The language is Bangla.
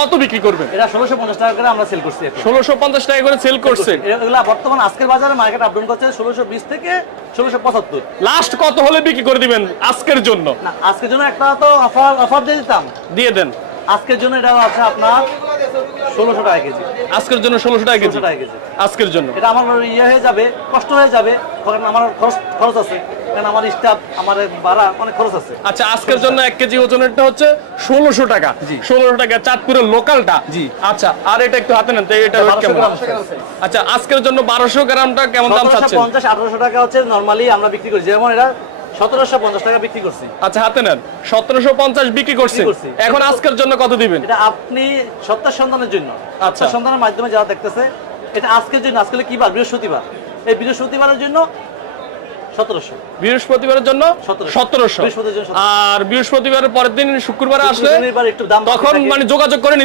কত বিক্রি করবেন? এটা 1650 টাকা করে আমরা সেল করছি। 1650 টাকা করে সেল করছেন। এগুলা বর্তমান আজকের বাজারে মার্কেট আপডাউন করছে 1620 থেকে 1675। লাস্ট কত হলে বিক্রি করে দিবেন আজকের জন্য? না, আজকের জন্য একটা তো অফার দিয়ে দিতাম। দিয়ে দেন। আজকের জন্য এটা আছে আপনার 1600 টাকা কেজি। আজকের জন্য 1600 টাকা কেজি। 1600 টাকা কেজি আজকের জন্য এটা আমার ইয়ে হয়ে যাবে, কষ্ট হয়ে যাবে, কারণ আমার খরচ আছে, কারণ আমার স্টাফ, আমার ভাড়া, অনেক খরচ আছে। আচ্ছা, আজকের জন্য 1 কেজি ওজনেরটা হচ্ছে 1600 টাকা। 1600 টাকা চাঁদপুরের লোকালটা। জি। আচ্ছা, আর এটা একটু হাতে নেন তো, এটা কেমন? আচ্ছা, আজকের জন্য 1200 গ্রামটা কেমন দাম চাচ্ছেন? 1750-1800 টাকা হচ্ছে নরমালি আমরা বিক্রি করি, যেমন এটা 1750 টাকা বিক্রি করছি। আচ্ছা, হাতে নেন। 1750 বিক্রি করছেন। এখন আজকের জন্য কত দিবেন? এটা আপনি সপ্তাহ সন্তানের জন্য, আচ্ছা, সন্তানের মাধ্যমে যারা দেখতেছে, এটা আজকের জন্য, আজকে কি বার? বৃহস্পতিবার। এই বৃহস্পতিবারের জন্য 1700। বৃহস্পতিবারের জন্য 1700। আর বৃহস্পতিবারের পরের দিন শুক্রবারে আসলে একটু দাম তখন মানে যোগাযোগ করে